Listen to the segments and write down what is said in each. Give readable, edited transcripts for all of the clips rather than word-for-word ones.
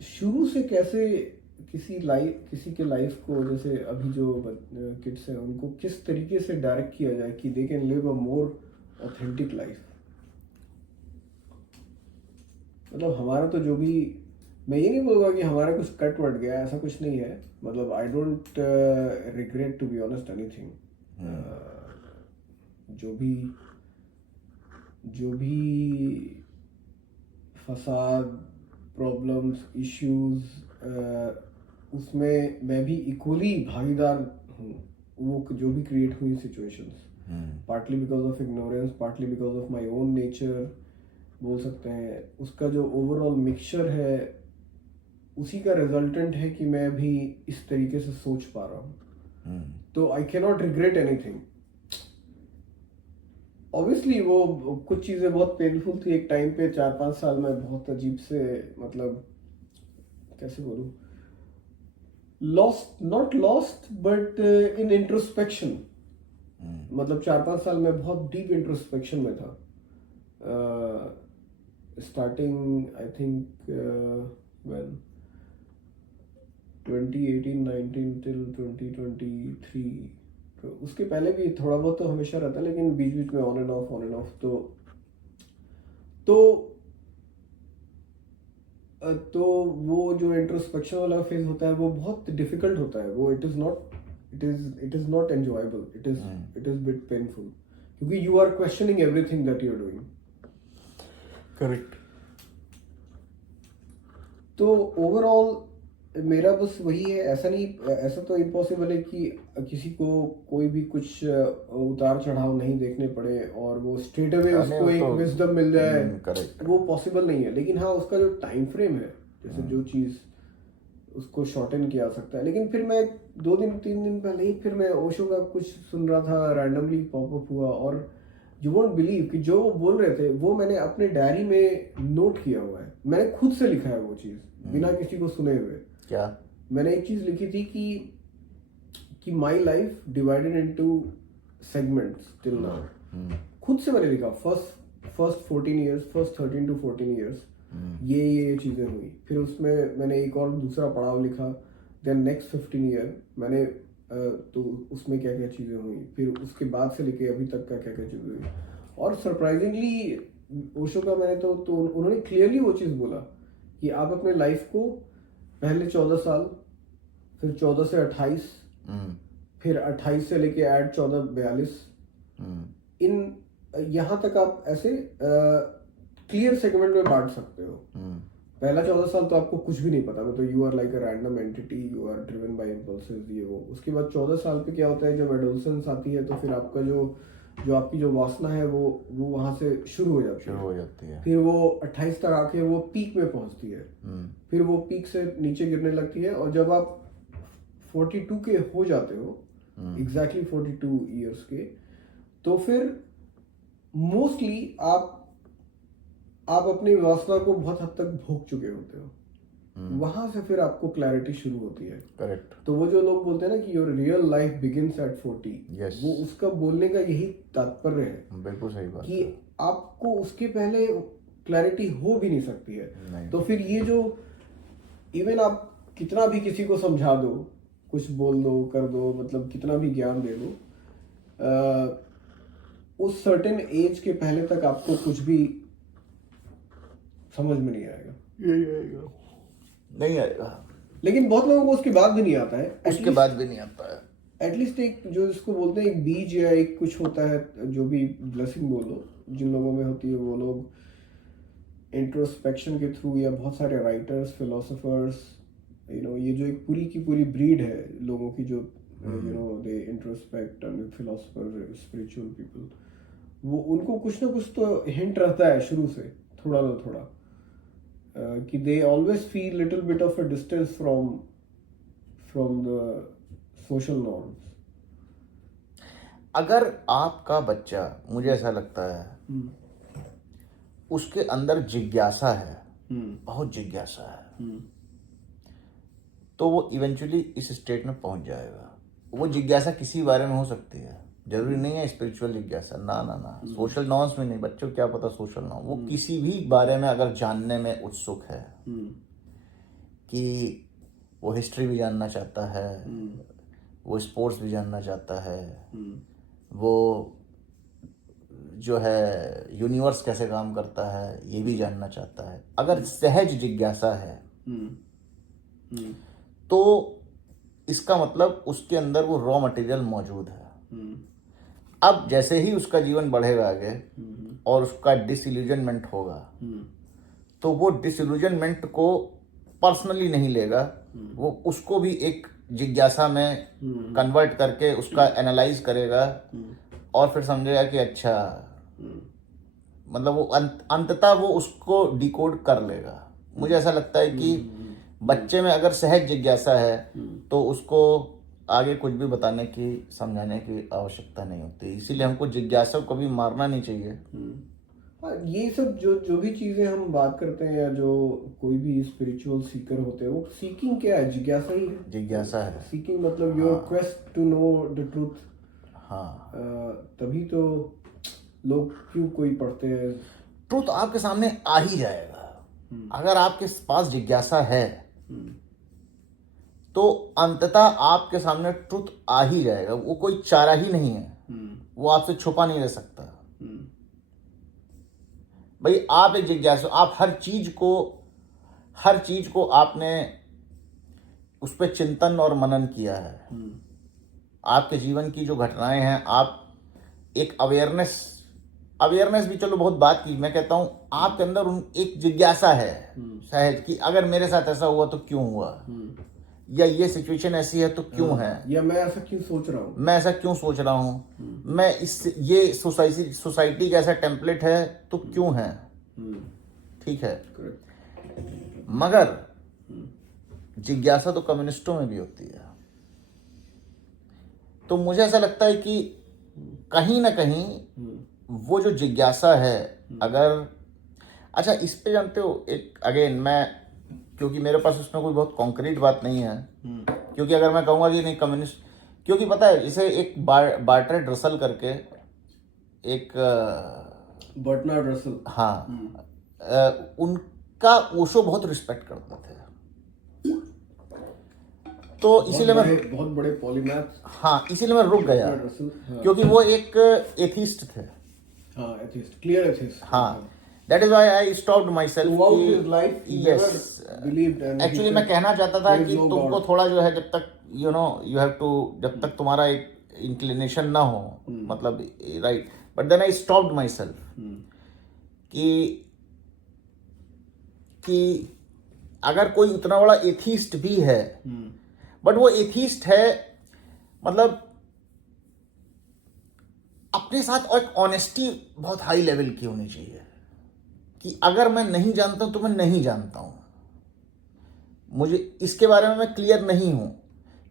शुरू से कैसे किसी के लाइफ को, जैसे अभी जो किड्स हैं, उनको किस तरीके से डायरेक्ट किया जाए कि they can live a more authentic life. मतलब हमारा तो जो भी, मैं ये नहीं बोलूँगा कि हमारा कुछ कट वट गया, ऐसा कुछ नहीं है। मतलब I don't regret to be honest anything. जो भी जो भी फसाद, प्रॉब्लम्स, इश्यूज, उसमें मैं भी इक्वली भागीदार हूँ। वो जो भी क्रिएट हुई situations, partly because of ignorance, partly because of my own nature बोल सकते हैं, उसका जो ओवरऑल मिक्सचर है उसी का रिजल्टेंट है कि मैं भी इस तरीके से सोच पा रहा हूँ। तो I can not regret anything. Obviously वो कुछ चीज़ें बहुत पेनफुल थी एक टाइम पे, 4-5 साल में बहुत अजीब से, मतलब कैसे बोलूँ, lost, not lost but in introspection. मतलब 4-5 साल में बहुत डीप इंट्रोस्पेक्शन में था। Starting I think when 2018-19 till 2023। तो उसके पहले भी थोड़ा बहुत तो हमेशा रहता है, लेकिन बीच बीच में ऑन एंड ऑफ। तो तो वो जो इंट्रोस्पेक्शन वाला फेज होता है वो बहुत डिफिकल्ट होता है। वो it is not enjoyable, it is bit painful, क्योंकि you are questioning everything that you are doing. Correct. तो ओवरऑल मेरा बस वही है। ऐसा तो इम्पॉसिबल है कि किसी को कोई भी कुछ उतार चढ़ाव नहीं देखने पड़े और वो स्ट्रेट अवे उसको एक विजडम मिल जाए। करेक्ट। वो पॉसिबल नहीं है, लेकिन हाँ उसका जो टाइम फ्रेम है, जैसे जो चीज़ उसको शॉर्टन किया जा सकता है। लेकिन फिर मैं 2-3 दिन पहले ही फिर मैं ओशो का कुछ सुन रहा था, रैंडमली पॉपअप हुआ, और यू वोंट बिलीव कि जो वो बोल रहे थे वो मैंने अपने डायरी में नोट किया हुआ है। मैंने खुद से लिखा है वो चीज़ बिना किसी को सुने हुए। क्या? मैंने एक चीज़ लिखी थी कि my life divided into segments till now. खुद से मैंने लिखा, first 14 years, first 13 to 14 years ये चीज़ें हुई। फिर उसमें मैंने एक और दूसरा पड़ाव लिखा, देन नेक्स्ट 15 ईयर मैंने तो उसमें क्या क्या चीज़ें हुई, फिर उसके बाद से लेके अभी तक का क्या क्या चीज़ें हुई। और सरप्राइजिंगली ओशो का मैंने तो उन्होंने क्लियरली वो चीज़ बोला कि आप अपने लाइफ को पहले 14 साल, फिर 14 से 28, फिर 28 से लेके ऐड 14 42, इन यहाँ तक आप ऐसे क्लियर सेगमेंट में बांट सकते हो। पहला 14 साल तो आपको कुछ भी नहीं पता, मतलब you are like a random entity, you are driven by impulses, ये वो। उसके बाद 14 साल पे क्या होता है, जब एडोलसेंस आती है तो फिर आपका जो आपकी जो वासना है वो वहां से शुरू हो जाती है। फिर वो 28 तक आके वो पीक में पहुंचती है, फिर वो पीक से नीचे गिरने लगती है, और जब आप 42 के हो जाते हो, एग्जैक्टली 42 ईयर्स के, तो फिर मोस्टली आप अपनी वासना को बहुत हद तक भोग चुके होते हो। वहां से फिर आपको क्लैरिटी शुरू होती है। करेक्ट। तो वो जो लोग बोलते हैं ना कि your real life begins at 40, Yes. वो उसका बोलने का यही तात्पर्य है। बिल्कुल सही बात कि आपको उसके पहले क्लैरिटी हो भी नहीं सकती है। नहीं। तो फिर ये जो, इवन आप कितना भी किसी को समझा दो, कुछ बोल दो, कर दो, मतलब कितना भी ज्ञान दे दो, उस सर्टेन एज के पहले तक आपको कुछ भी समझ में नहीं आएगा। नहीं आएगा। लेकिन बहुत लोगों को उसके बाद भी नहीं आता है। उसके बाद भी नहीं आता है। एटलीस्ट एक जो इसको बोलते हैं एक बीज या एक कुछ होता है, जो भी ब्लेसिंग बोलो जिन लोगों में होती है, वो लोग इंट्रोस्पेक्शन के थ्रू, या बहुत सारे राइटर्स, फिलोसोफर्स, ये जो एक पूरी की पूरी ब्रीड है लोगों की, जो they introspect, and philosopher, spiritual people, वो उनको कुछ ना कुछ तो हिंट रहता है शुरू से, थोड़ा ना थोड़ा, कि they always feel little bit of a distance from the social norms. अगर आपका बच्चा, मुझे ऐसा लगता है, उसके अंदर जिज्ञासा है, बहुत जिज्ञासा है, तो वो इवेंचुअली इस स्टेट में पहुंच जाएगा। वो जिज्ञासा किसी बारे में हो सकती है, जरूरी नहीं है स्पिरिचुअल जिज्ञासा, ना सोशल नॉर्म्स में नहीं। बच्चों को क्या पता सोशल नॉर्म, वो किसी भी बारे में अगर जानने में उत्सुक है, कि वो हिस्ट्री भी जानना चाहता है, वो स्पोर्ट्स भी जानना चाहता है, वो जो है यूनिवर्स कैसे काम करता है ये भी जानना चाहता है। अगर सहज जिज्ञासा है तो इसका मतलब उसके अंदर वो रॉ मटेरियल मौजूद है। अब जैसे ही उसका जीवन बढ़ेगा आगे और उसका डिसइल्यूजनमेंट होगा तो वो डिसइल्यूजनमेंट को पर्सनली नहीं लेगा, वो उसको भी एक जिज्ञासा में कन्वर्ट करके उसका एनालाइज करेगा और फिर समझेगा कि अच्छा, मतलब वो अंततः वो उसको डिकोड कर लेगा। मुझे ऐसा लगता है कि बच्चे में अगर सहज जिज्ञासा है तो उसको आगे कुछ भी बताने की, समझाने की आवश्यकता नहीं होती। इसीलिए हमको जिज्ञासा को कभी मारना नहीं चाहिए। हाँ, ये सब जो जो भी चीजें हम बात करते हैं या जो कोई भी स्पिरिचुअल सीकर होते हैं, वो सीकिंग क्या है? जिज्ञासा ही है। जिज्ञासा है। सीकिंग मतलब your quest to know the truth. हाँ, तभी तो लोग क्यों कोई पढ़ते हैं। ट्रुथ आपके सामने आ ही जाएगा। अगर आपके पास जिज्ञासा है तो अंततः आपके सामने ट्रुथ आ ही जाएगा। वो कोई चारा ही नहीं है, वो आपसे छुपा नहीं रह सकता। भाई आप एक जिज्ञासु, आप हर चीज को आपने उस पर चिंतन और मनन किया है। आपके जीवन की जो घटनाएं हैं, आप एक अवेयरनेस भी चलो बहुत बात की, मैं कहता हूं आपके अंदर एक जिज्ञासा है शायद कि अगर मेरे साथ ऐसा हुआ तो क्यों हुआ, या ये सिचुएशन ऐसी है तो क्यों है, या मैं ऐसा क्यों सोच रहा हूँ, मैं ये सोसाइटी का ऐसा टेम्पलेट है तो क्यों है। ठीक है, मगर जिज्ञासा तो कम्युनिस्टों में भी होती है। तो मुझे ऐसा लगता है कि कहीं ना कहीं वो जो जिज्ञासा है, अगर अच्छा इस पे जानते हो, एक अगेन मैं, क्योंकि मेरे पास उसमें कोई बहुत कॉन्क्रीट बात नहीं है, क्योंकि अगर मैं कहूँगा कि नहीं कम्युनिस्ट, क्योंकि पता है इसे एक बार्ट्रेड रसल करके एक बर्टनार्ड रसल, हाँ, उनका ओशो बहुत रिस्पेक्ट करते थे। तो इसीलिए मैं बहुत बड़े पॉलीमैथ, हाँ, इसीलिए मैं रुक गया क्योंकि वो एक एथिस्ट थे। हाँ, एथिस्ट, क्लियर एथिस्ट। हाँ, that is why I stopped myself throughout his life he yes, never believed, and actually मैं कहना चाहता था कि तुमको थोड़ा जो है, जब तक you know you have to, जब तक तुम्हारा एक इंक्लिनेशन ना हो, मतलब right, but then I stopped myself कि अगर कोई उतना बड़ा एथीस्ट भी है, बट वो एथीस्ट है मतलब अपने साथ एक ऑनेस्टी बहुत हाई लेवल की होनी चाहिए कि अगर मैं नहीं जानता हूं तो मैं नहीं जानता हूं, मुझे इसके बारे में मैं क्लियर नहीं हूं,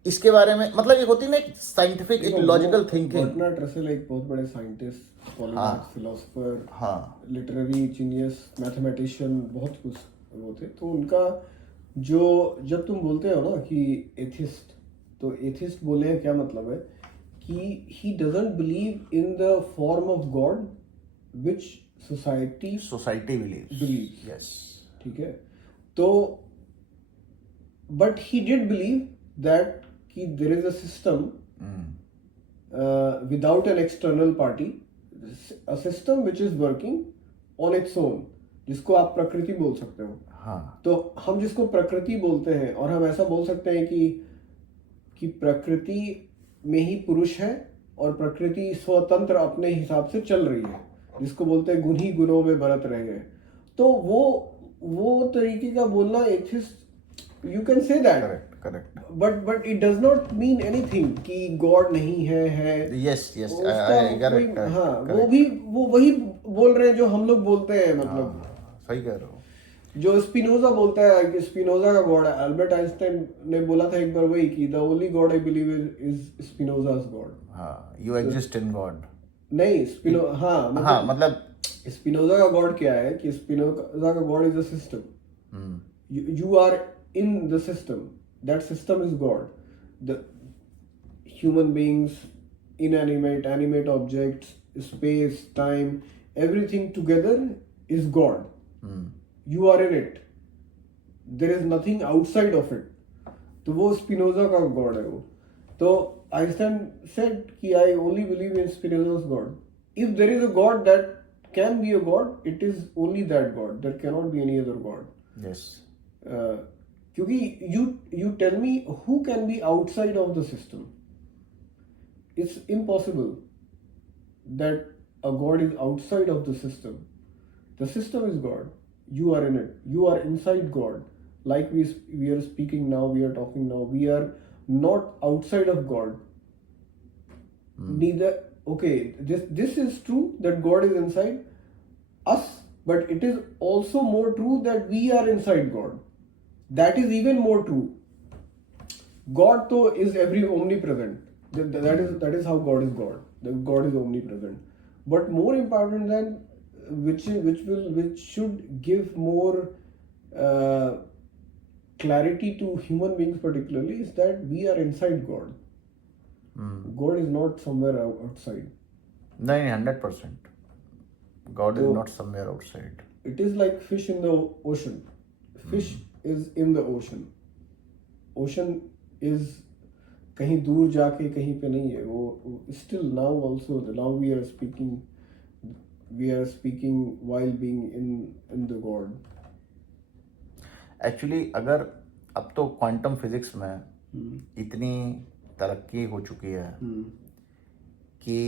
इसके बारे में मतलब एक होती है ना एक साइंटिफिक, एक लॉजिकल थिंकिंग। बर्टनार्ड रसल एक बहुत बड़े साइंटिस्ट, पॉलीमैथ, फिलोसोफर, हाँ, लिटरेरी जीनियस, मैथमेटिशियन, बहुत कुछ वो थे। तो उनका जो, जब तुम बोलते हो ना कि एथिस्ट, तो एथिस्ट बोले क्या मतलब है कि he doesn't believe in the form of God which society believes. Yes, ठीक है, तो but he did believe that कि there is a system without an external party, a system which is working on its own, जिसको आप प्रकृति बोल सकते हो। हाँ, तो हम जिसको प्रकृति बोलते हैं, और हम ऐसा बोल सकते हैं कि प्रकृति में ही पुरुष है और प्रकृति स्वतंत्र अपने हिसाब से चल रही है, जिसको बोलते हैं गुण ही गुणों में बरत रह गए। तो वो तरीके का बोलना atheist, you can say that, correct, but it does not mean anything कि गॉड नहीं है। यस, हाँ, वो वही बोल रहे हैं जो हम लोग बोलते हैं, मतलब सही कह रहे हो। जो स्पिनोजा बोलता है कि स्पिनोजा का गॉड है। अल्बर्ट आइंस्टाइन ने बोला था एक बार वही कि the only God I believe is Spinoza's God. हाँ, यू एग्जिस्ट इन गॉड। नहीं, मतलब स्पिनोजा का गॉड क्या है कि स्पिनोजा का God is a system, you are in the system, that system is God, the human beings, inanimate, animate objects, space, time, everything together is God. You are in it, there is nothing outside of it, तो वो Spinoza का God है वो। तो Einstein said कि I only believe in Spinoza's God. If there is a god that can be a god, it is only that god, there can not be any other god. Yes, क्योंकि you tell me who can be outside of the system? It's impossible that a god is outside of the system. The system is God. You are in it. You are inside God. Like we are speaking now, we are talking now. We are not outside of God. Neither. Okay, this is true that God is inside us, but it is also more true that we are inside God. That is even more true. God though is omnipresent. That is how God is God. God is omnipresent. But more important than which should give more clarity to human beings particularly is that we are inside God. God is not somewhere outside. नहीं, 100%. God is So- not somewhere outside. It is like fish in the ocean. Fish is in the ocean. Ocean is कहीं दूर जाके कहीं पे नहीं है वो। Still now also now we are speaking while being in the God. Actually अगर अब तो क्वांटम फिजिक्स में इतनी तरक्की हो चुकी है कि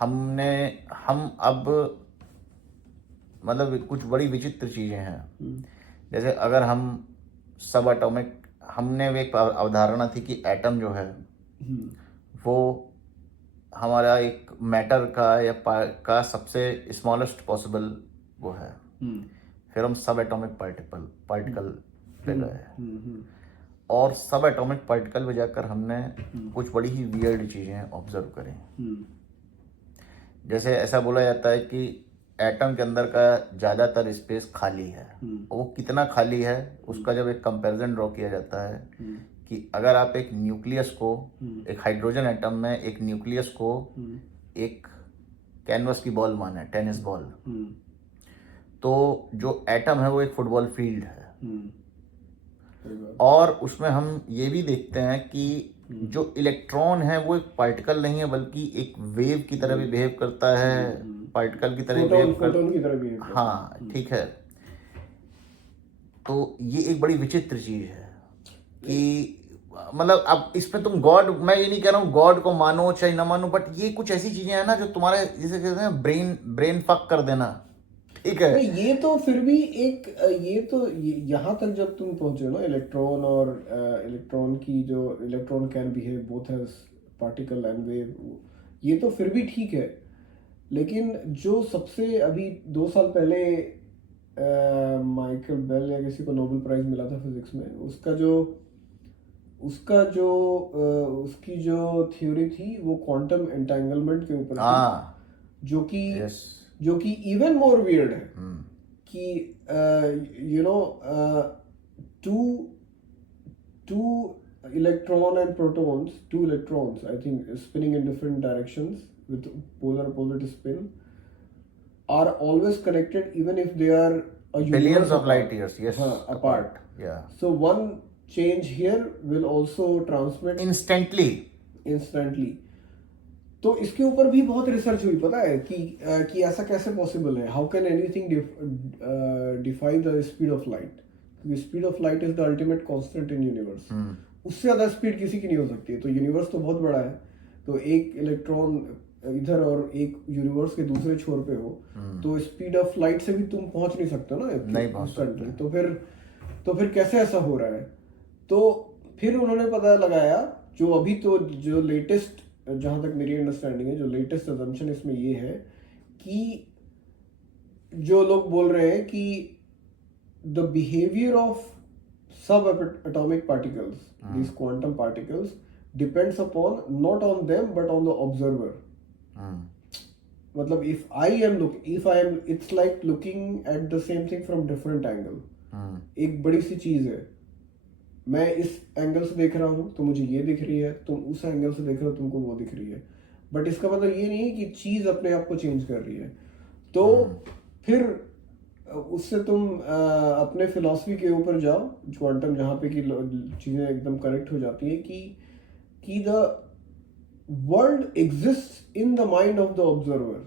हम अब मतलब कुछ बड़ी विचित्र चीज़ें हैं। जैसे अगर हम सब एटॉमिक, हमने एक अवधारणा थी कि एटम जो है वो हमारा एक मैटर का सबसे स्मॉलेस्ट पॉसिबल वो है। फिर हम सब एटॉमिक पार्टिकल पे गए और सब एटॉमिक पार्टिकल पे जाकर हमने कुछ बड़ी ही वियर्ड चीज़ें ऑब्जर्व करें। जैसे ऐसा बोला जाता है कि एटम के अंदर का ज़्यादातर स्पेस खाली है। वो कितना खाली है उसका जब एक कंपैरिजन ड्रॉ किया जाता है कि अगर आप एक न्यूक्लियस को, एक हाइड्रोजन एटम में एक न्यूक्लियस को एक कैनवस की बॉल माने, टेनिस बॉल, तो जो एटम है वो एक फुटबॉल फील्ड है। और उसमें हम ये भी देखते हैं कि जो इलेक्ट्रॉन है वो एक पार्टिकल नहीं है बल्कि एक वेव की तरह भी बिहेव करता है, पार्टिकल की तरह फोटोन की तरह भी। हाँ, ठीक है। तो ये एक बड़ी विचित्र चीज है कि मतलब अब इसमें तुम गॉड, मैं ये नहीं कह रहा हूँ गॉड को मानो चाहे ना मानो, बट ये कुछ ऐसी चीजें हैं ना जो तुम्हारे जिसे कहते हैं ब्रेन फक कर देना। ठीक है, ये तो फिर भी एक यहाँ तक जब तुम पहुंचे ना, इलेक्ट्रॉन और इलेक्ट्रॉन की जो electron can behave both as particle and wave, ये तो फिर भी ठीक है। लेकिन जो सबसे अभी 2 साल पहले माइकल बेल या किसी को नोबेल प्राइज मिला था फिजिक्स में, उसकी जो थ्योरी थी वो क्वांटम एंटेंगलमेंट के ऊपर थी, जो कि इवन मोर वियर्ड है कि two electron and protons, 2 electrons I think spinning in different directions with polar opposite spin are always connected even if they are billions of light years, yes, apart. Yeah. So one change here will also transmit instantly. तो इसके ऊपर भी बहुत research हुई, पता है कि ऐसा कैसे पॉसिबल है, how can anything defy the speed of light, क्योंकि speed of light is the ultimate constant in universe. उससे ज़्यादा स्पीड किसी की नहीं हो सकती है। तो यूनिवर्स तो बहुत बड़ा है, तो एक इलेक्ट्रॉन इधर और एक यूनिवर्स के दूसरे छोर पे हो तो स्पीड ऑफ लाइट से भी तुम पहुंच नहीं सकते ना, नहीं पहुंच सकते। तो फिर कैसे ऐसा हो रहा है? तो फिर उन्होंने पता लगाया जो लेटेस्ट, जहां तक मेरी अंडरस्टैंडिंग है, जो लेटेस्ट अजम्पशन इसमें ये है कि जो लोग बोल रहे हैं कि द बिहेवियर ऑफ सब atomic particles, these quantum particles, depends upon not on them but on the observer. मतलब it's like looking at the same thing from different angle. एक बड़ी सी चीज है, मैं इस एंगल से देख रहा हूँ तो मुझे ये दिख रही है, तुम उस एंगल से देख रहे हो तुमको वो दिख रही है, बट इसका मतलब ये नहीं है कि चीज अपने आप को चेंज कर रही है। तो फिर उससे तुम अपने फिलॉसफी के ऊपर जाओ, क्वांटम, जहाँ पे कि चीजें एकदम करेक्ट हो जाती है कि the world exist in the mind of the observer.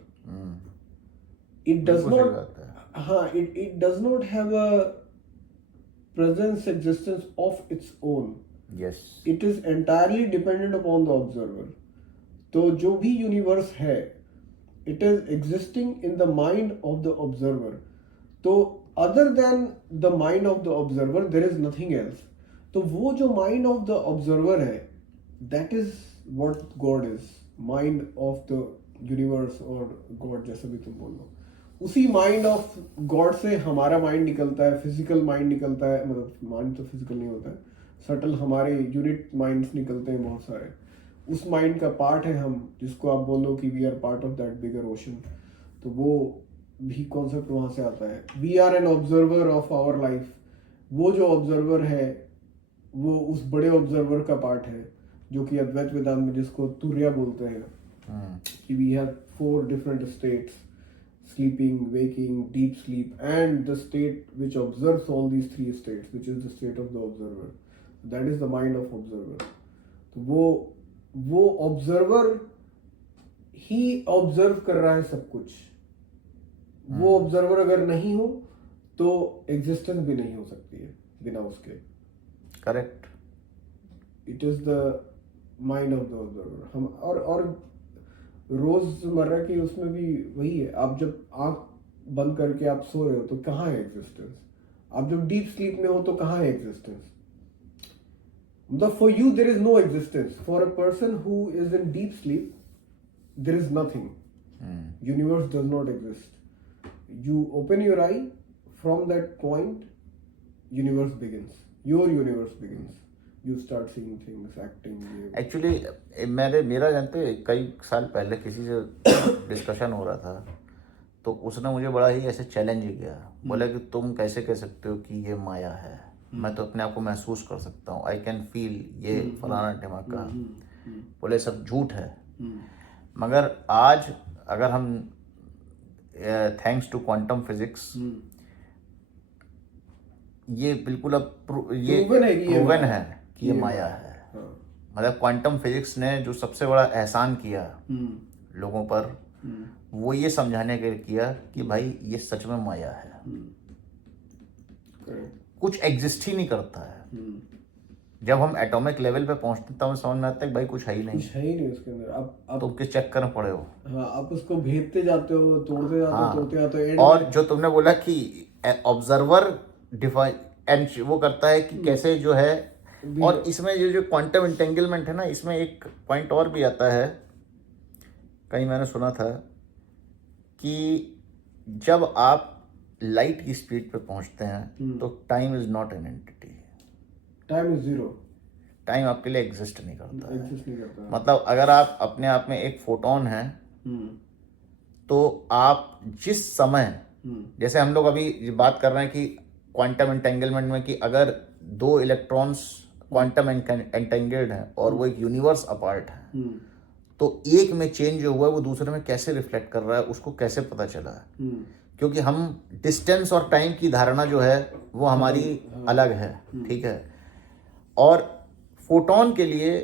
It does बिल्कुल सही नॉट, बात है. हाँ, it does not have a presence existence of its own. Yes. It is entirely dependent upon the observer. तो जो भी यूनिवर्स है, it is existing in the mind of the observer. तो other than the mind of the observer there is nothing else. तो वो जो mind of the observer है, that is what God is. Mind of the universe or God, जैसे भी तुम बोल लो. उसी माइंड ऑफ गॉड से हमारा माइंड निकलता है, फिजिकल माइंड निकलता है, मतलब माइंड तो फिजिकल नहीं होता है, सटल हमारे यूनिट माइंड्स निकलते हैं बहुत सारे. उस माइंड का पार्ट है हम, जिसको आप बोलो कि we are part of that bigger ocean. तो वो भी कॉन्सेप्ट वहाँ से आता है. We are an observer of our life. वो जो ऑब्जर्वर है वो उस बड़े ऑब्जर्वर का पार्ट है, जो कि अद्वैत वेदांत में जिसको तुर्या बोलते हैं, कि we have 4 different states: sleeping, waking, deep sleep, and the state which observes all these 3 states, which is the state of the observer. That is the mind of observer. तो वो observer ही observe कर रहा है सब कुछ. वो observer अगर नहीं हो तो existence भी नहीं हो सकती है बिना उसके. Correct. It is the mind of the observer. हम और रोजमर्रा की उसमें भी वही है. आप जब आंख बंद करके आप सो रहे हो तो कहाँ है एग्जिस्टेंस? आप जब डीप स्लीप में हो तो कहाँ है एग्जिस्टेंस? मतलब for you there is no existence. For a person who is in deep sleep there is nothing. Universe does not exist. You open your eye, from that point universe begins. Your universe begins. You start seeing things, acting. Actually मेरा जानते कई साल पहले किसी से discussion हो रहा था, तो उसने मुझे बड़ा ही ऐसे चैलेंज किया. बोला कि तुम कैसे कह सकते हो कि ये माया है? मैं तो अपने आप को महसूस कर सकता हूँ. आई कैन फील ये फलाना ढिमाका. बोले सब झूठ है. मगर आज अगर हम थैंक्स टू क्वांटम फिजिक्स ये बिल्कुल अब ये प्रूवन है कि ये माया है. मतलब क्वांटम फिजिक्स ने जो सबसे बड़ा एहसान किया लोगों पर, वो ये समझाने के लिए किया कि भाई ये सच में माया है. कुछ एग्जिस्ट ही नहीं करता है. जब हम एटॉमिक लेवल पे पहुंचते हैं तब समझ में आता है कि भाई कुछ है ही नहीं. कुछ है ही नहीं उसके अंदर. आप तुम किस चक्कर में पड़े हो? हाँ, आप उसको भेदते जाते हो, तोड़ते जाते हो, तोड़ते जाते हो. और जो तुमने बोला कि ऑब्जर्वर डिफाइन एंड वो करता है कि कैसे जो है. और इसमें जो क्वांटम इंटेंगलमेंट है ना, इसमें एक पॉइंट और भी आता है. कहीं मैंने सुना था कि जब आप लाइट की स्पीड पे पहुंचते हैं तो time is not an entity. Time is zero. Time आपके लिए एग्जिस्ट नहीं करता है. एग्जिस्ट नहीं करता. मतलब अगर आप अपने आप में एक फोटोन हैं तो आप जिस समय, जैसे हम लोग अभी बात कर रहे हैं कि क्वांटम एंटेंगलमेंट में कि अगर 2 इलेक्ट्रॉन्स क्वांटम एंटेंगल्ड हैं और वो एक यूनिवर्स अपार्ट है, तो एक में चेंज जो हुआ है वो दूसरे में कैसे रिफ्लेक्ट कर रहा है उसको कैसे पता चला है? क्योंकि हम डिस्टेंस और टाइम की धारणा जो है वो हमारी अलग है. ठीक है. और फोटोन के लिए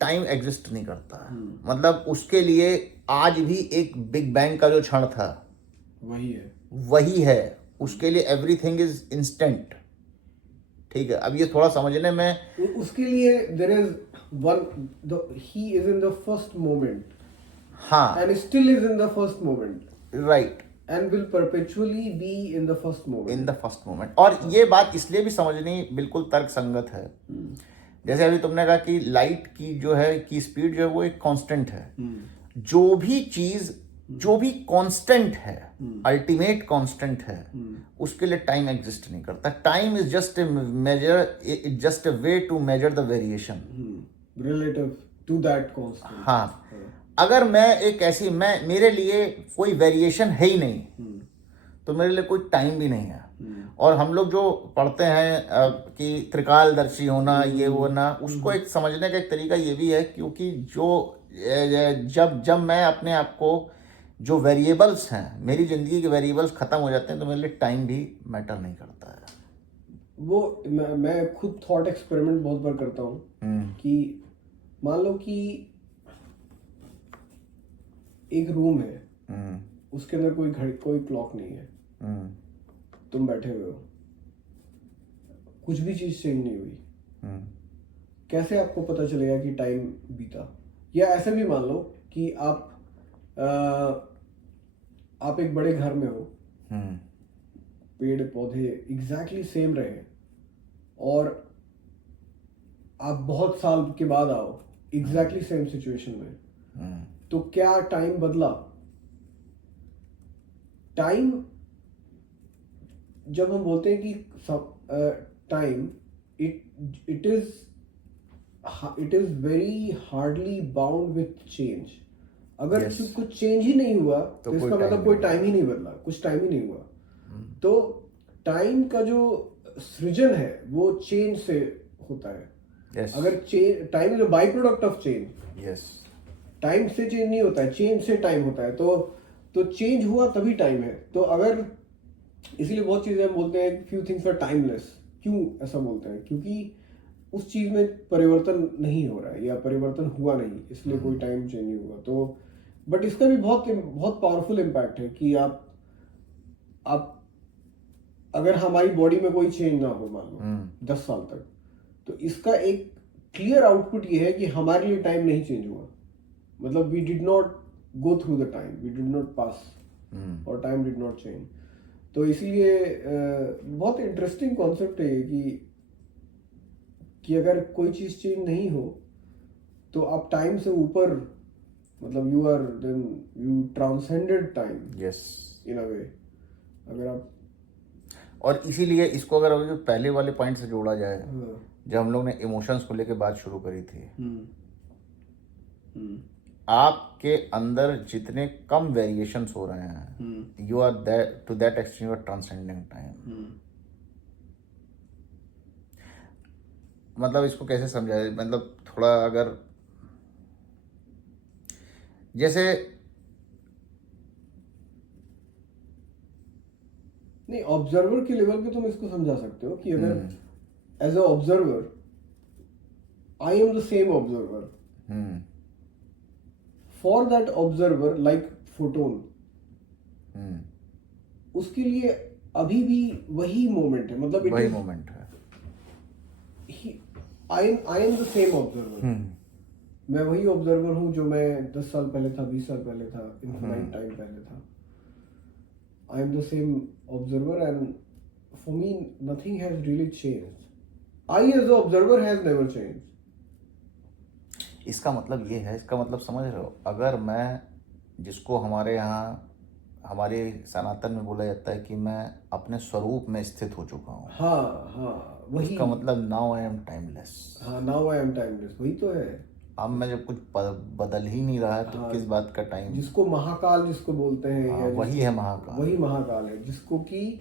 टाइम एग्जिस्ट नहीं करता है. मतलब उसके लिए आज भी एक बिग बैंग का जो क्षण था वही है. उसके लिए एवरीथिंग इज इंस्टेंट. ठीक है. अब ये थोड़ा समझने में उसके लिए there is one, he is in the first moment. हाँ. And still is in the first moment. Right. And will perpetually be in the first moment. In the first moment. और ये बात इसलिए भी समझनी बिल्कुल तर्क संगत है. जैसे अभी तुमने कहा कि लाइट की जो है की स्पीड जो है वो एक कांस्टेंट है. जो भी चीज जो भी कांस्टेंट है, अल्टीमेट कांस्टेंट है, उसके लिए टाइम एग्जिस्ट नहीं करता. Time is just a measure, just a way to measure the variation relative to that constant. हाँ. अगर मैं एक ऐसी मेरे लिए कोई वेरिएशन है ही नहीं तो मेरे लिए कोई टाइम भी नहीं है. और हम लोग जो पढ़ते हैं कि त्रिकालदर्शी होना, ये होना, उसको एक समझने का एक तरीका ये भी है, क्योंकि जो जब मैं अपने आप को जो वेरिएबल्स हैं, मेरी ज़िंदगी के वेरिएबल्स ख़त्म हो जाते हैं तो मेरे लिए टाइम भी मैटर नहीं करता है। वो मैं खुद थॉट एक्सपेरिमेंट बहुत बार करता हूँ कि मान लो कि एक रूम है, उसके अंदर कोई घड़ी कोई क्लॉक नहीं है, तुम बैठे हुए हो, कुछ भी चीज़ चेंज नहीं हुई, कैसे आपको पता चलेगा कि टाइम बीता? या ऐसे भी मान लो कि आप एक बड़े घर में हो, पेड़ पौधे एग्जैक्टली सेम रहे और आप बहुत साल के बाद आओ एग्जैक्टली सेम सिचुएशन में, तो क्या टाइम बदला? टाइम, जब हम बोलते हैं कि time it is very hardly bound with change. अगर Yes. कुछ चेंज ही नहीं हुआ तो कोई इसका time मतलब नहीं कोई हुआ। टाइम ही नहीं बदला, कुछ टाइम ही नहीं हुआ। तो टाइम का जो सृजन है वो चेंज से होता है। Yes. अगर change, time is a by product of change. Yes. Time से चेंज नहीं होता है, चेंज से टाइम होता है। तो चेंज हुआ तभी टाइम है। तो अगर, इसीलिए बहुत चीजें हम बोलते हैं फ्यू थिंग्स आर टाइमलेस। क्यों ऐसा बोलते हैं? क्योंकि उस चीज में परिवर्तन नहीं हो रहा है या परिवर्तन हुआ नहीं, इसलिए कोई टाइम चेंज नहीं हुआ। तो बट इसका भी बहुत बहुत पावरफुल इम्पैक्ट है कि आप अगर हमारी बॉडी में कोई चेंज ना हो मान लो 10 साल तक, तो इसका एक क्लियर आउटपुट ये है कि हमारे लिए टाइम नहीं चेंज हुआ। मतलब we did not go through the time, we did not pass और टाइम डिड नॉट चेंज। तो इसलिए बहुत इंटरेस्टिंग कॉन्सेप्ट है ये कि अगर कोई चीज चेंज नहीं हो तो आप टाइम से ऊपर, मतलब you are then you transcended time Yes. In a way. अगर आप और इसीलिए इसको अगर अभी पहले वाले पॉइंट से जोड़ा जाए, हाँ, जब हम लोग ने इमोशंस को लेके बात शुरू करी थी, हम्म, आपके अंदर जितने कम वेरिएशंस हो रहे हैं, you are that to that extent you are transcending time. मतलब इसको कैसे समझाए, मतलब थोड़ा अगर जैसे नहीं, ऑब्जर्वर के लेवल पे तुम इसको समझा सकते हो कि अगर as a observer I am the same observer, for that observer like photon, उसके लिए अभी भी वही मोमेंट है। मतलब वही मोमेंट है। आई एम द सेम ऑब्जर्वर। मैं वही ऑब्जर्वर हूँ जो मैं 10 साल पहले था, 20 साल पहले था, इनफाइनाइट टाइम पहले था। I am the same observer and for me nothing has really changed. I as a observer has never changed. इसका मतलब ये है, इसका मतलब समझ रहे हो, अगर मैं, जिसको हमारे यहाँ हमारे सनातन में बोला जाता है कि मैं अपने स्वरूप में स्थित हो चुका हूँ, हाँ वही। उसका मतलब नाउ आई एम टाइमलेस। हाँ, नाउ आई एम टाइमलेस, वही तो है। अब मैं जब कुछ बदल ही नहीं रहा है तो किस बात का टाइम? जिसको महाकाल जिसको बोलते हैं, या वही है महाकाल। वही महाकाल है, जिसको कि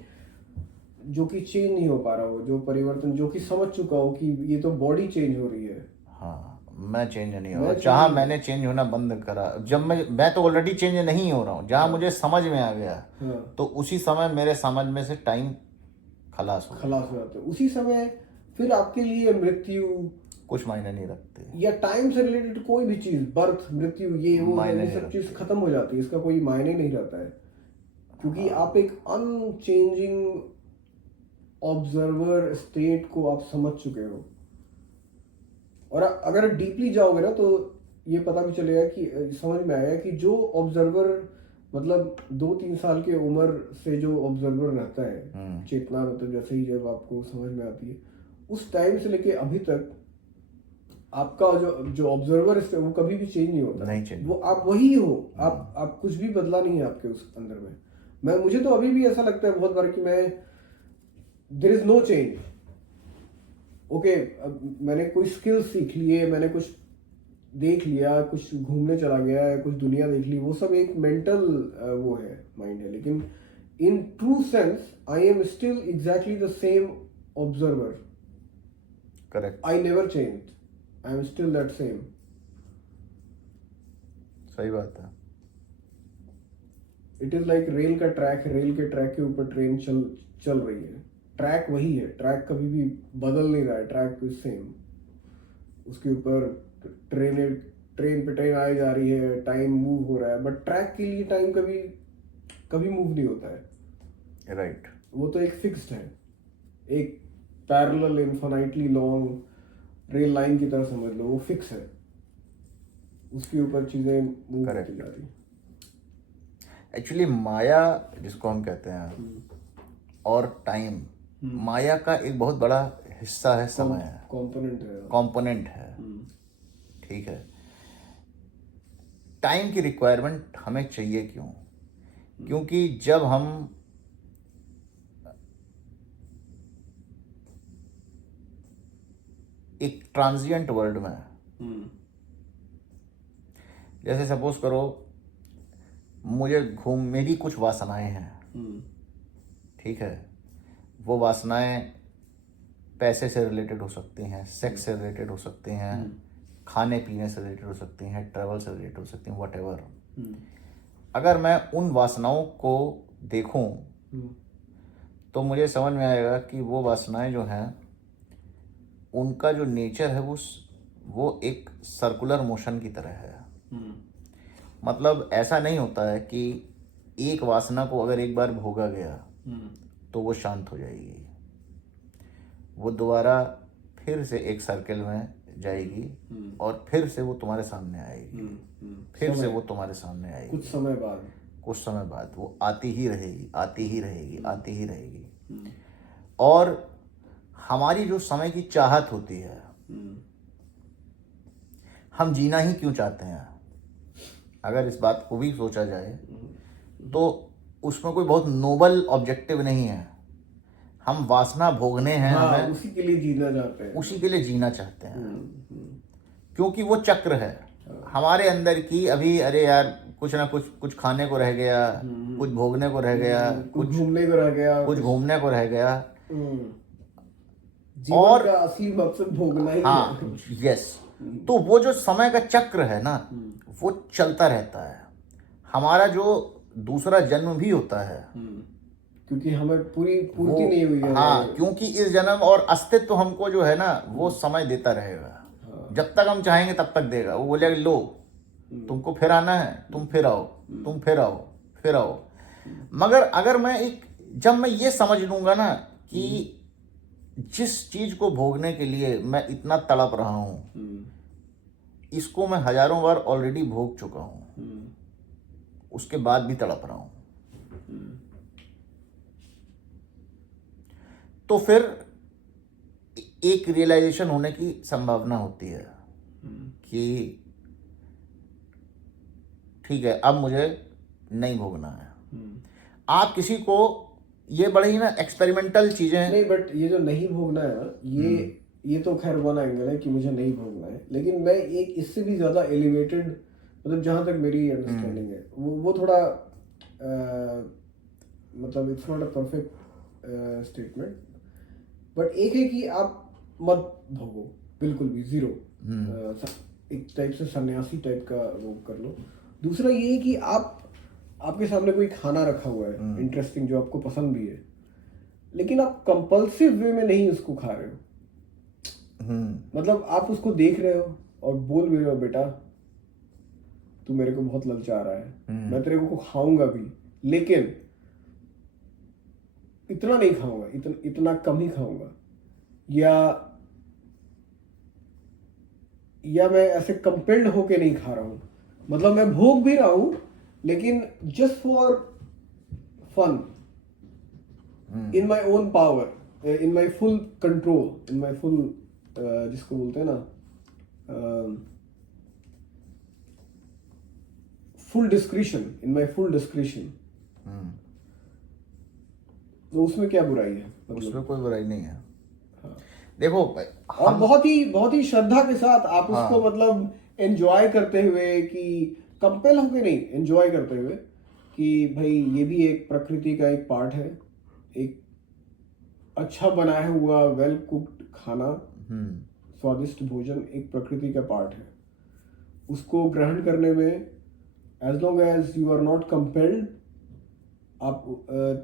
जो कि चेंज नहीं हो पा रहा हो, जो परिवर्तन, जो कि समझ चुका हो कि ये तो बॉडी चेंज हो रही है। हाँ, मैं चेंज नहीं हो रहा। जहाँ मैंने चेंज होना बंद करा, जब मैं तो ऑलरेडी चेंज नहीं हो रहा हूँ, जहाँ मुझे समझ में आ गया, तो उसी समय मेरे समझ में से टाइम खलास हो जाता है। उसी समय फिर आपके लिए मृत्यु कुछ मायने नहीं रखते, या टाइम से रिलेटेड कोई भी चीज, बर्थ, मृत्यु, ये वो, ये सब चीज खत्म हो जाती है। इसका कोई मायने नहीं रहता है, क्योंकि आप एक अनचेंजिंग ऑब्जर्वर स्टेट को आप समझ चुके हो। और अगर डीपली जाओगे ना तो ये पता भी चलेगा कि, समझ में आएगा कि जो ऑब्जर्वर, मतलब 2-3 साल की उम्र से जो ऑब्जर्वर रहता है, चेतना, मतलब जैसे ही जब आपको समझ में आती है, उस टाइम से लेके अभी तक आपका जो ऑब्जर्वर है वो कभी भी चेंज नहीं होता। नहीं चेंज, वो आप वही हो। आप कुछ भी बदला नहीं है आपके उस अंदर में। मुझे तो अभी भी ऐसा लगता है बहुत बार कि there is no change. Okay, मैंने कोई स्किल सीख ली है, मैंने कुछ देख लिया, कुछ घूमने चला गया, कुछ दुनिया देख ली, वो सब एक मेंटल वो है, माइंड है। लेकिन in true sense I am still exactly the same observer. Correct, I never change, I am still that same. सही बात है। इट इज लाइक रेल का ट्रैक है, रेल के ट्रैक के ऊपर ट्रेन चल रही है, ट्रैक वही है, ट्रैक कभी भी बदल नहीं रहा है, ट्रैक इज सेम, उसके ऊपर ट्रेन पे ट्रेन आई जा रही है, टाइम मूव हो रहा है, बट ट्रैक के लिए टाइम कभी कभी मूव नहीं होता है, राइट। वो तो एक फिक्स्ड है, एक parallel infinitely long rail line की तरह समझ लो, वो फिक्स है, उसके ऊपर चीजें मूव Correct. होती जा रही। एक्चुअली माया जिसको हम कहते हैं और टाइम, माया का एक बहुत बड़ा हिस्सा है समय है, कंपोनेंट है। ठीक है, टाइम की रिक्वायरमेंट हमें चाहिए क्यों? क्योंकि जब हम एक ट्रांजिएंट वर्ल्ड में, जैसे सपोज करो मेरी कुछ वासनाएं हैं, ठीक है, वो वासनाएं पैसे से रिलेटेड हो सकती हैं, सेक्स से रिलेटेड हो सकती हैं, खाने पीने से रिलेटेड हो सकती हैं, ट्रैवल से रिलेटेड हो सकती हैं, व्हाटएवर। अगर मैं उन वासनाओं को देखूं तो मुझे समझ में आएगा कि वो वासनाएं जो हैं उनका जो नेचर है वो एक सर्कुलर मोशन की तरह है। मतलब ऐसा नहीं होता है कि एक वासना को अगर एक बार भोगा गया तो वो शांत हो जाएगी, वो दोबारा फिर से एक सर्कल में जाएगी और फिर से वो तुम्हारे सामने आएगी, फिर से वो तुम्हारे सामने आएगी, कुछ समय बाद वो आती ही रहेगी, आती ही रहेगी, आती ही रहेगी। और हमारी जो समय की चाहत होती है, हम जीना ही क्यों चाहते हैं, अगर इस बात को भी सोचा जाए तो उसमें कोई बहुत नोबल ऑब्जेक्टिव नहीं है। हम वासना भोगने हैं, हमें उसी के लिए जीना चाहते हैं, उसी के लिए जीना चाहते हैं, क्योंकि वो चक्र है हमारे अंदर की। अभी अरे यार कुछ ना कुछ खाने को रह गया, कुछ भोगने को रह गया, कुछ घूमने को रह गया, कुछ घूमने को रह गया, जीवन का असली मकसद भोगना ही हाँ, यस। तो वो जो समय का चक्र है ना, वो चलता रहता है। हमारा जो दूसरा जन्म भी होता है, क्योंकि हमें पूर्ति नहीं हुई है। हाँ, क्योंकि इस जन्म और अस्तित्व हमको जो है ना वो समय देता रहेगा। जब तक हम चाहेंगे तब तक देगा। वो बोलेगा लो तुमको फिर आना है, तुम फिर आओ, तुम फिर आओ, फिर आओ। मगर अगर जब मैं ये समझ लूंगा ना कि जिस चीज को भोगने के लिए मैं इतना तड़प रहा हूं, इसको मैं हजारों बार ऑलरेडी भोग चुका हूं, उसके बाद भी तड़प रहा हूं, तो फिर एक रियलाइजेशन होने की संभावना होती है कि ठीक है अब मुझे नहीं भोगना है। आप किसी को ये बड़े ही ना एक्सपेरिमेंटल चीजें नहीं, बट ये जो नहीं भोगना है ना, ये तो खैर वन एंगल है कि मुझे नहीं भोगना है, लेकिन मैं एक इससे भी ज्यादा एलिवेटेड, मतलब जहां तक मेरी अंडरस्टैंडिंग है वो थोड़ा मतलब it's not a perfect statement, but एक है कि आप मत भोगो बिल्कुल भी, जीरो, एक टाइप से सन्यासी टाइप का वो कर लो। दूसरा ये है कि आपके सामने कोई खाना रखा हुआ है इंटरेस्टिंग, जो आपको पसंद भी है, लेकिन आप कंपल्सिव वे में नहीं उसको खा रहे हो। मतलब आप उसको देख रहे हो और बोल भी रहे हो, बेटा तू मेरे को बहुत ललचा रहा है, मैं तेरे को खाऊंगा भी, लेकिन इतना नहीं खाऊंगा, इतना कम ही खाऊंगा, या मैं ऐसे कंपेल्ड होके नहीं खा रहा हूं। मतलब मैं भोग भी रहा हूं, लेकिन just for fun, in my own power, in my full control, in my full, जिसको बोलते हैं ना full discretion, in my full discretion. तो उसमें क्या बुराई है? उसमें कोई बुराई नहीं है। हाँ। देखो और बहुत ही श्रद्धा के साथ आप उसको मतलब एंजॉय करते हुए, कि कंपेल होके नहीं, एंजॉय करते हुए कि भाई ये भी एक प्रकृति का एक पार्ट है, एक अच्छा बनाया हुआ वेल कुक्ड खाना, स्वादिष्ट भोजन एक प्रकृति का पार्ट है। उसको ग्रहण करने में as long as you are not compelled, आप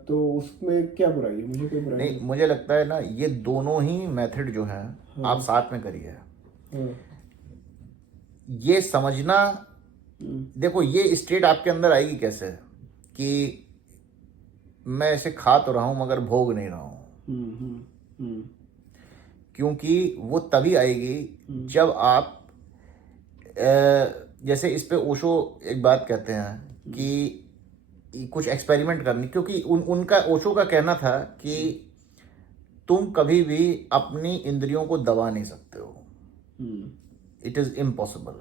तो उसमें क्या बुराई है? मुझे कोई बुराई नहीं, मुझे लगता है ना ये दोनों ही मेथड जो है आप साथ में करिए। हाँ। ये समझना, देखो ये स्टेट आपके अंदर आएगी कैसे कि मैं ऐसे खा तो रहा हूं मगर भोग नहीं रहा हूं, क्योंकि वो तभी आएगी जब आप जैसे इस पे ओशो एक बात कहते हैं कि कुछ एक्सपेरिमेंट करनी, क्योंकि उनका ओशो का कहना था कि तुम कभी भी अपनी इंद्रियों को दबा नहीं सकते हो, इट इज इम्पॉसिबल।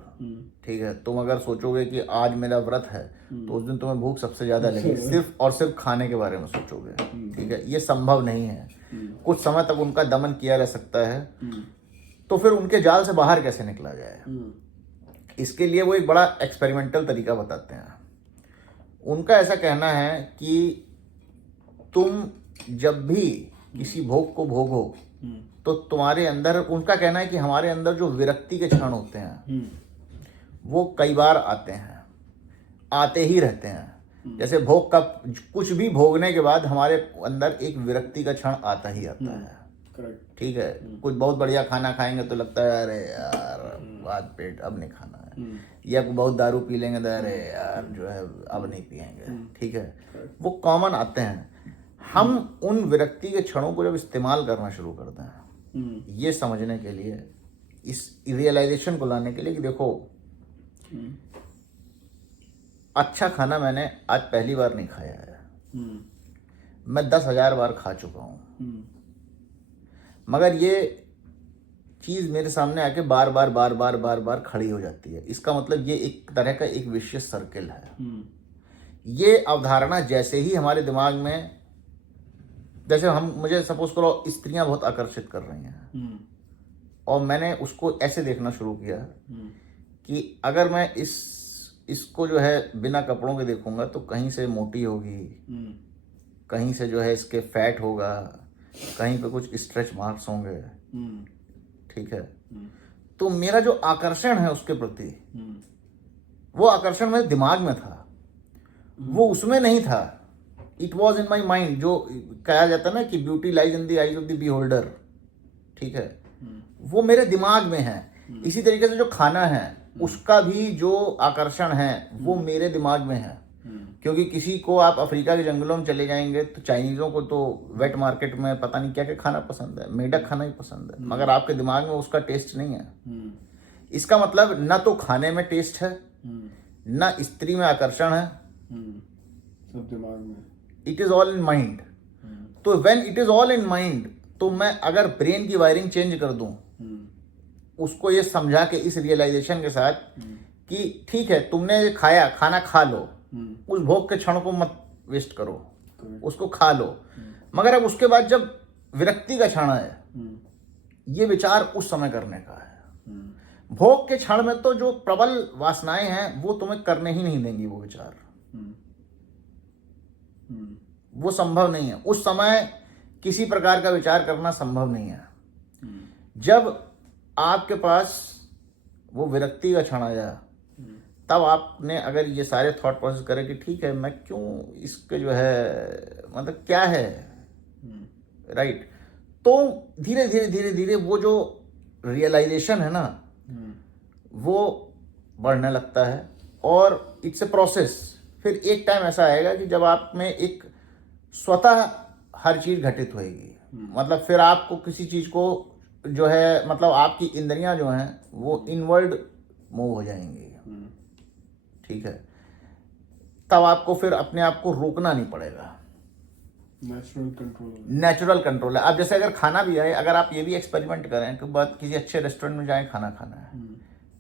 ठीक है, तुम अगर सोचोगे कि आज मेरा व्रत है तो उस दिन तुम्हें भूख सबसे ज्यादा लगेगी, सिर्फ और सिर्फ खाने के बारे में सोचोगे। ठीक है, ये संभव नहीं है। कुछ समय तक उनका दमन किया जा सकता है, तो फिर उनके जाल से बाहर कैसे निकला जाए, इसके लिए वो एक बड़ा एक्सपेरिमेंटल तरीका बताते हैं। उनका ऐसा कहना है कि तुम जब भी किसी भोग को भोगो तो तुम्हारे अंदर, उनका कहना है कि हमारे अंदर जो विरक्ति के क्षण होते हैं वो कई बार आते हैं, आते ही रहते हैं। जैसे भोग का कुछ भी भोगने के बाद हमारे अंदर एक विरक्ति का क्षण आता ही आता है। ठीक है, कुछ बहुत बढ़िया खाना खाएंगे तो लगता है अरे यार बात पेट अब नहीं खाना है, या बहुत दारू पी लेंगे तो अरे यार जो है अब नहीं पिएंगे। ठीक है, वो कॉमन आते हैं। हम उन विरक्ति के क्षणों को जब इस्तेमाल करना शुरू करते हैं ये समझने के लिए, इस रियलाइजेशन को लाने के लिए कि देखो अच्छा खाना मैंने आज पहली बार नहीं खाया है, मैं 10,000 बार खा चुका हूं, मगर ये चीज मेरे सामने आके बार बार बार बार बार बार खड़ी हो जाती है। इसका मतलब ये एक तरह का एक विशिष्ट सर्किल है। ये अवधारणा जैसे ही हमारे दिमाग में, जैसे मुझे सपोज करो स्त्रियां बहुत आकर्षित कर रही हैं और मैंने उसको ऐसे देखना शुरू किया कि अगर मैं इसको जो है बिना कपड़ों के देखूंगा तो कहीं से मोटी होगी, कहीं से जो है इसके फैट होगा, कहीं पे कुछ स्ट्रेच मार्क्स होंगे। ठीक है, तो मेरा जो आकर्षण है उसके प्रति, वो आकर्षण मेरे दिमाग में था, वो उसमें नहीं था। It was in my mind. जो कहा जाता है ना कि beauty lies in the eyes of the beholder. ठीक है, वो मेरे दिमाग में है। इसी तरीके से जो खाना है उसका भी जो आकर्षण है वो मेरे दिमाग में है, क्योंकि किसी को आप अफ्रीका के जंगलों में चले जाएंगे तो चाइनीजों को तो वेट मार्केट में पता नहीं क्या क्या खाना पसंद है, मेढक खाना ही पसंद है, मगर आपके दिमाग में उसका टेस्ट नहीं है। इसका मतलब न तो खाने में टेस्ट है, न स्त्री में आकर्षण है, सब दिमाग में। It is all in mind. तो when it is all in mind, तो मैं अगर ब्रेन की वायरिंग चेंज कर दूं, उसको ये समझा के इस रियलाइजेशन के साथ कि ठीक है तुमने खाया, खाना खा लो, उस भोग के क्षण को मत वेस्ट करो, उसको खा लो, मगर अब उसके बाद जब विरक्ति का क्षण है, ये विचार उस समय करने का है। भोग के क्षण में तो जो प्रबल वासनाएं हैं वो तुम्हें करने ही नहीं देंगी, वो विचार वो संभव नहीं है। उस समय किसी प्रकार का विचार करना संभव नहीं है। जब आपके पास वो विरक्ति का क्षण आया, तब आपने अगर ये सारे थॉट प्रोसेस करे कि ठीक है मैं क्यों इसके जो है मतलब क्या है, राइट, तो धीरे धीरे धीरे धीरे वो जो रियलाइजेशन है ना वो बढ़ने लगता है और इट्स ए प्रोसेस। फिर एक टाइम ऐसा आएगा कि जब आप में एक स्वतः हर चीज घटित होएगी, मतलब फिर आपको किसी चीज को जो है, मतलब आपकी इंद्रियां जो हैं वो इनवर्ड मूव हो जाएंगी। ठीक है, तब आपको फिर अपने आप को रोकना नहीं पड़ेगा। नेचुरल कंट्रोल है। आप जैसे अगर खाना भी है, अगर आप ये भी एक्सपेरिमेंट करें कि बात किसी अच्छे रेस्टोरेंट में जाएं खाना खाना है,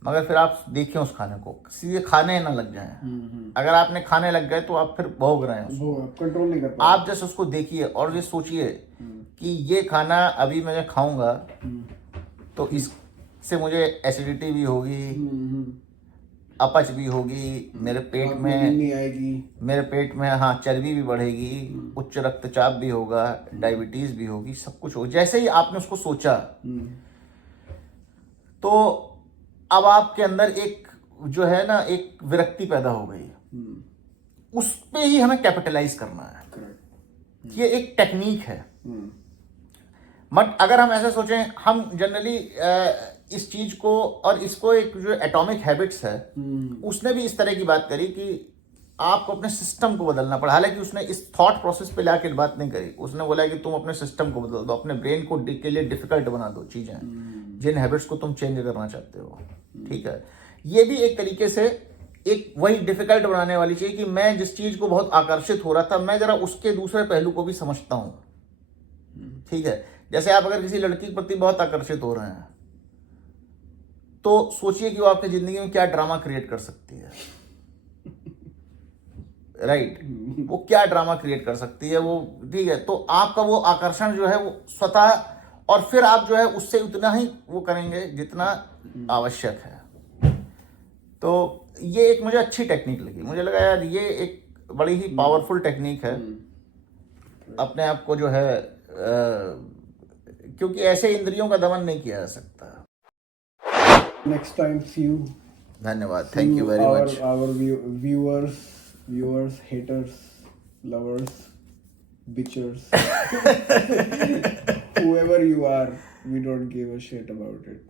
मगर फिर आप देखें उस खाने को, सीधे खाने ना लग जाएं। अगर आपने खाने लग गए तो आप फिर भोग रहे हैं उसको, कंट्रोल नहीं कर पा। आप जैसे उसको देखिए और ये सोचिए कि ये खाना अभी मैं खाऊंगा तो इससे मुझे एसिडिटी भी होगी, अपच भी होगी, मेरे पेट में नहीं आएगी, मेरे पेट में हाँ चर्बी भी बढ़ेगी, उच्च रक्तचाप भी होगा, डायबिटीज भी होगी, सब कुछ होगा। जैसे ही आपने उसको सोचा तो अब आपके अंदर एक जो है ना एक विरक्ति पैदा हो गई। उस पे ही हमें कैपिटलाइज करना है। करेक्ट। ये एक टेक्निक है। बट अगर हम ऐसे सोचें, हम जनरली इस चीज को और इसको, एक जो एटॉमिक हैबिट्स है उसने भी इस तरह की बात करी कि आपको अपने सिस्टम को बदलना पड़ा। हालांकि उसने इस थॉट प्रोसेस पे लाके बात नहीं करी, उसने बोला कि तुम अपने सिस्टम को बदल दो, अपने ब्रेन को के लिए डिफिकल्ट बना दो चीजें, जिन हैबिट्स को तुम चेंज करना चाहते हो। ठीक है, ये भी एक तरीके से एक वही डिफिकल्ट बनाने वाली चीज कि मैं जिस चीज को बहुत आकर्षित हो रहा था, मैं जरा उसके दूसरे पहलू को भी समझता हूं। ठीक है, जैसे आप अगर किसी लड़की के प्रति बहुत आकर्षित हो रहे हैं तो सोचिए कि वो आपकी जिंदगी में क्या ड्रामा क्रिएट कर सकती है। राइट, वो क्या ड्रामा क्रिएट कर सकती है वो। ठीक है, तो आपका वो आकर्षण जो है वो स्वतः, और फिर आप जो है उससे उतना ही वो करेंगे जितना आवश्यक है। तो ये एक मुझे अच्छी टेक्निक लगी, मुझे लगा यार ये एक बड़ी ही पावरफुल टेक्निक है अपने आप को जो है, क्योंकि ऐसे इंद्रियों का दमन नहीं किया जा सकता। Next time see you. धन्यवाद, thank you very much. Our viewers, haters, lovers, bitchers, whoever you are, we don't give a shit about it.